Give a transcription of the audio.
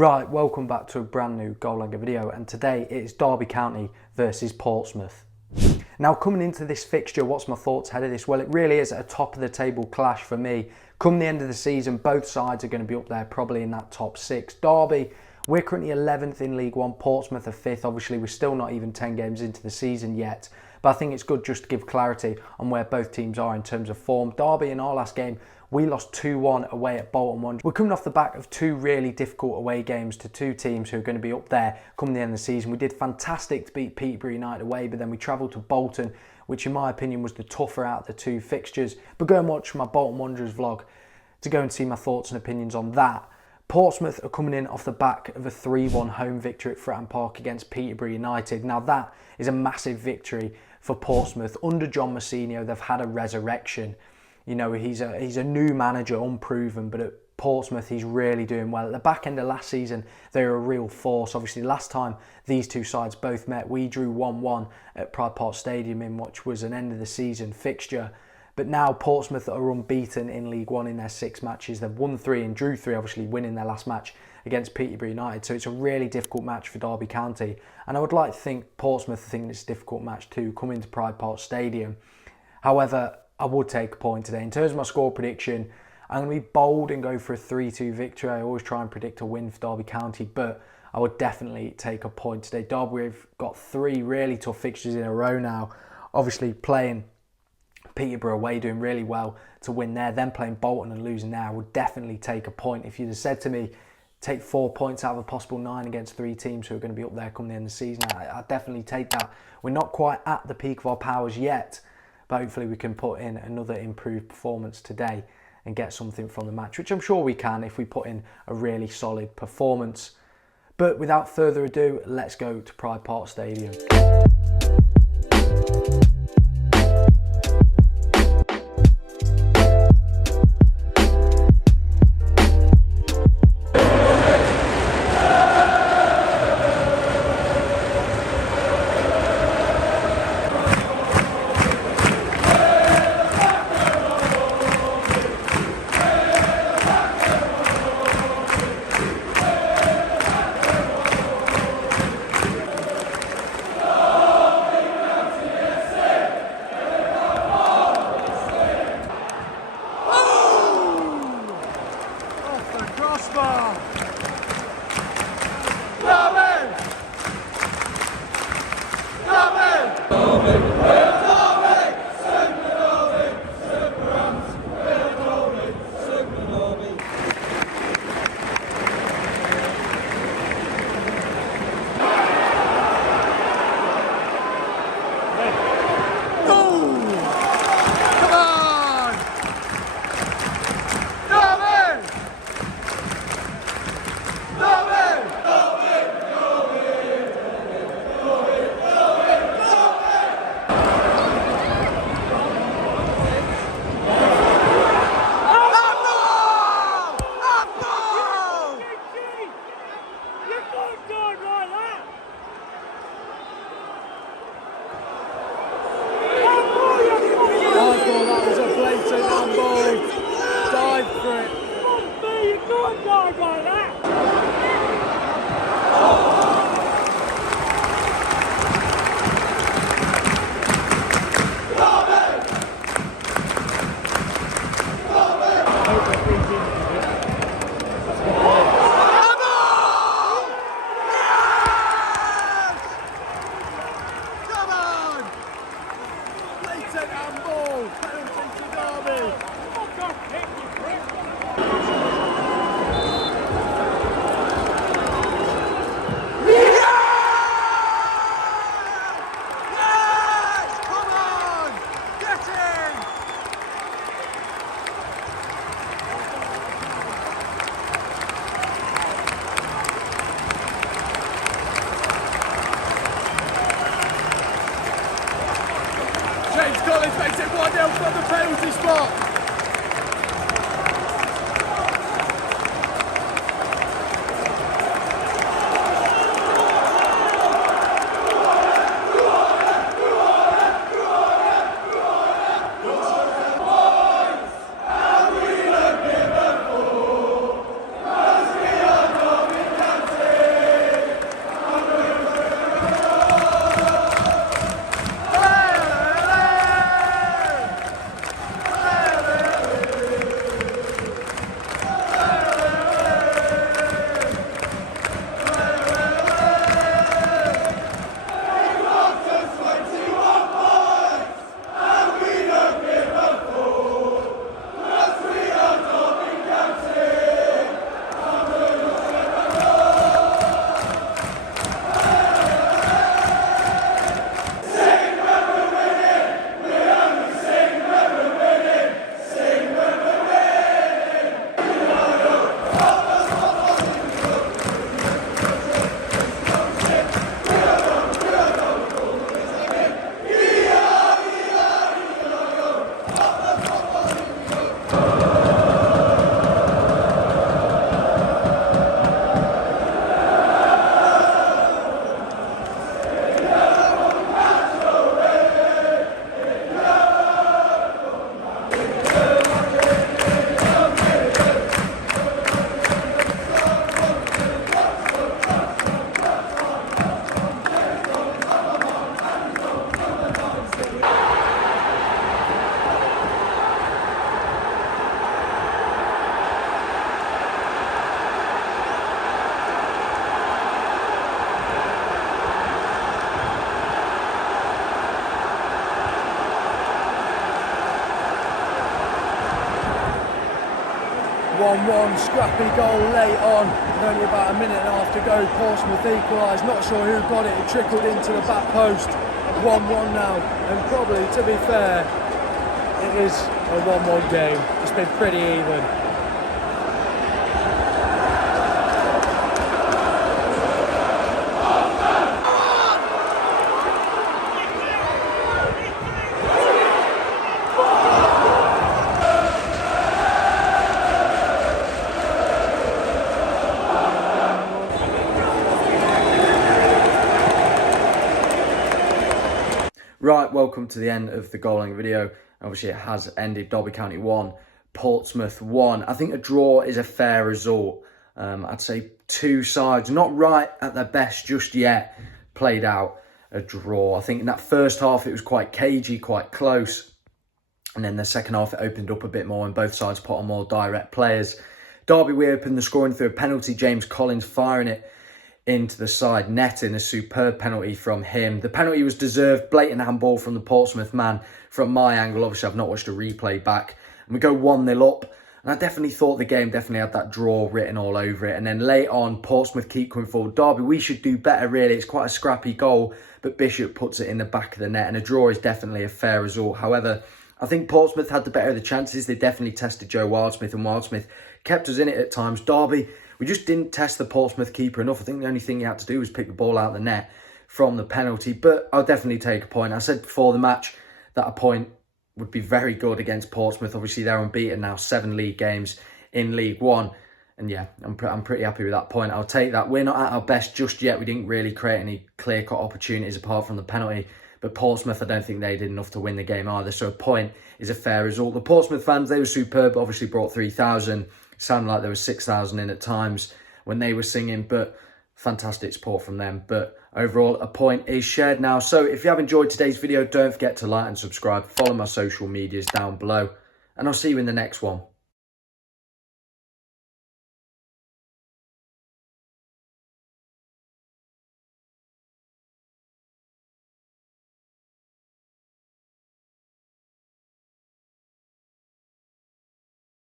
Right, welcome back to a brand new Goal Anchor video, and today it's Derby County versus Portsmouth. Now, coming into this fixture, what's my thoughts ahead of this? Well, it really is a top of the table clash for me. Come the end of the season, both sides are going to be up there probably in that top six. Derby, we're currently 11th in League One, Portsmouth are 5th. Obviously, we're still not even 10 games into the season yet, but I think it's good just to give clarity on where both teams are in terms of form. Derby, in our last game, we lost 2-1 away at Bolton Wanderers. We're coming off the back of two really difficult away games to two teams who are going to be up there come the end of the season. We did fantastic to beat Peterborough United away, but then we travelled to Bolton, which in my opinion was the tougher out of the two fixtures. But go and watch my Bolton Wanderers vlog to go and see my thoughts and opinions on that. Portsmouth are coming in off the back of a 3-1 home victory at Fratton Park against Peterborough United. Now that is a massive victory for Portsmouth. Under John Massinio, they've had a resurrection. You know, he's a new manager, unproven, but at Portsmouth, he's really doing well. At the back end of last season, they were a real force. Obviously, last time these two sides both met, we drew 1-1 at Pride Park Stadium, in which was an end of the season fixture. But now Portsmouth are unbeaten in League One in their 6 matches. They've won 3 and drew 3, obviously winning their last match against Peterborough United. So it's a really difficult match for Derby County. And I would like to think Portsmouth are thinking it's a difficult match too, coming to Pride Park Stadium. However, I would take a point today. In terms of my score prediction, I'm going to be bold and go for a 3-2 victory. I always try and predict a win for Derby County, but I would definitely take a point today. Derby have got 3 really tough fixtures in a row now. Obviously playing Peterborough away, doing really well to win there, then playing Bolton and losing there. I would definitely take a point. If you'd have said to me, take 4 points out of a possible 9 against 3 teams who are going to be up there come the end of the season, I'd definitely take that. We're not quite at the peak of our powers yet, but hopefully we can put in another improved performance today and get something from the match, which I'm sure we can if we put in a really solid performance. But without further ado, let's go to Pride Park Stadium. Makes it 1-0 from the penalty spot. 1-1, scrappy goal late on, with only about a minute and a half to go. Portsmouth equalised, not sure who got it, it trickled into the back post. 1-1 now, and probably, to be fair, it is a 1-1 game. It's been pretty even. Right, welcome to the end of the goal-line video. Obviously, it has ended. Derby County 1, Portsmouth 1. I think a draw is a fair result. I'd say two sides, not right at their best just yet, played out a draw. I think in that first half, it was quite cagey, quite close. And then the second half, it opened up a bit more and both sides put on more direct players. Derby, we opened the scoring through a penalty. James Collins firing it into the side, netting a superb penalty from him. The penalty was deserved, blatant handball from the Portsmouth man from my angle. Obviously, I've not watched a replay back. And we go 1-0 up. And I definitely thought the game definitely had that draw written all over it. And then late on, Portsmouth keep coming forward. Derby, we should do better, really. It's quite a scrappy goal, but Bishop puts it in the back of the net. And a draw is definitely a fair result. However, I think Portsmouth had the better of the chances. They definitely tested Joe Wildsmith, and Wildsmith kept us in it at times. Derby, we just didn't test the Portsmouth keeper enough. I think the only thing he had to do was pick the ball out of the net from the penalty. But I'll definitely take a point. I said before the match that a point would be very good against Portsmouth. Obviously, they're unbeaten now, 7 league games in League One. And yeah, I'm pretty happy with that point. I'll take that. We're not at our best just yet. We didn't really create any clear-cut opportunities apart from the penalty. But Portsmouth, I don't think they did enough to win the game either. So a point is a fair result. The Portsmouth fans, they were superb. Obviously brought 3,000. Sounded like there was 6,000 in at times when they were singing, but fantastic support from them. But overall, a point is shared now. So if you have enjoyed today's video, don't forget to like and subscribe. Follow my social medias down below, and I'll see you in the next one.